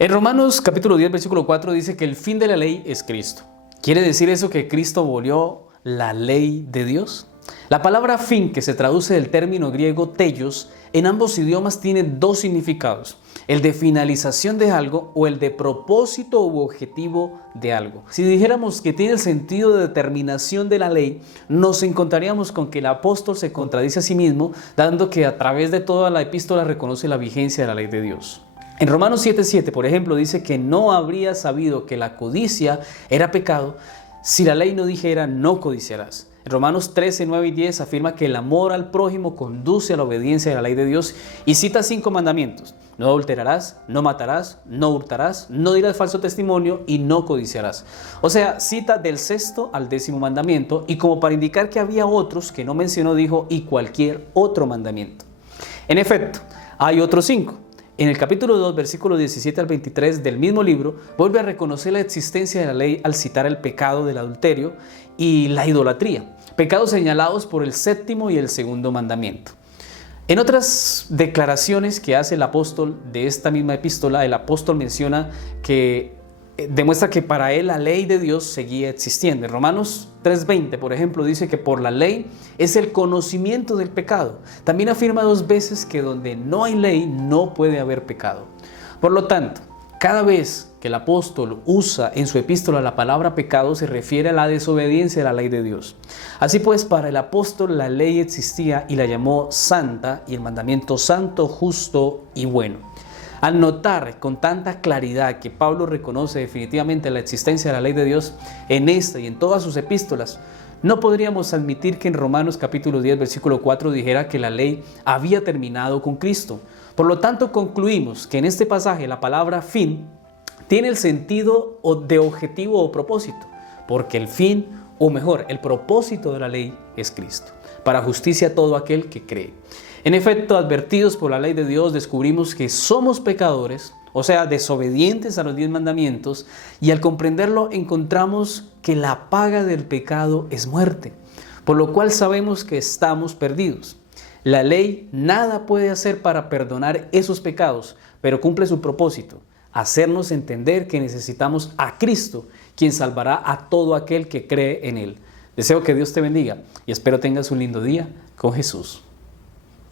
En Romanos capítulo 10, versículo 4 dice que el fin de la ley es Cristo. ¿Quiere decir eso que Cristo abolió la ley de Dios? La palabra fin, que se traduce del término griego tellos, en ambos idiomas tiene dos significados: el de finalización de algo o el de propósito u objetivo de algo. Si dijéramos que tiene el sentido de determinación de la ley, nos encontraríamos con que el apóstol se contradice a sí mismo, dando que a través de toda la epístola reconoce la vigencia de la ley de Dios. En Romanos 7:7, por ejemplo, dice que no habría sabido que la codicia era pecado si la ley no dijera no codiciarás. En Romanos 13:9 y 10 afirma que el amor al prójimo conduce a la obediencia de la ley de Dios y cita 5 mandamientos: no adulterarás, no matarás, no hurtarás, no dirás falso testimonio y no codiciarás. O sea, cita del 6º al 10º mandamiento, y como para indicar que había otros que no mencionó, dijo y cualquier otro mandamiento. En efecto, hay otros 5. En el capítulo 2, versículos 17 al 23 del mismo libro, vuelve a reconocer la existencia de la ley al citar el pecado del adulterio y la idolatría, pecados señalados por el 7º y el 2º mandamiento. En otras declaraciones que hace el apóstol de esta misma epístola, el apóstol menciona que demuestra que para él la ley de Dios seguía existiendo. En Romanos 3:20, por ejemplo, dice que por la ley es el conocimiento del pecado. También afirma 2 veces que donde no hay ley no puede haber pecado. Por lo tanto, cada vez que el apóstol usa en su epístola la palabra pecado, se refiere a la desobediencia a la ley de Dios. Así pues, para el apóstol la ley existía y la llamó santa, y el mandamiento santo, justo y bueno. Al notar con tanta claridad que Pablo reconoce definitivamente la existencia de la ley de Dios en esta y en todas sus epístolas, no podríamos admitir que en Romanos capítulo 10, versículo 4 dijera que la ley había terminado con Cristo. Por lo tanto, concluimos que en este pasaje la palabra fin tiene el sentido de objetivo o propósito, porque el fin, o mejor, el propósito de la ley es Cristo, para justicia a todo aquel que cree. En efecto, advertidos por la ley de Dios, descubrimos que somos pecadores, o sea, desobedientes a los 10 mandamientos, y al comprenderlo encontramos que la paga del pecado es muerte, por lo cual sabemos que estamos perdidos. La ley nada puede hacer para perdonar esos pecados, pero cumple su propósito: hacernos entender que necesitamos a Cristo, quien salvará a todo aquel que cree en Él. Deseo que Dios te bendiga y espero tengas un lindo día con Jesús.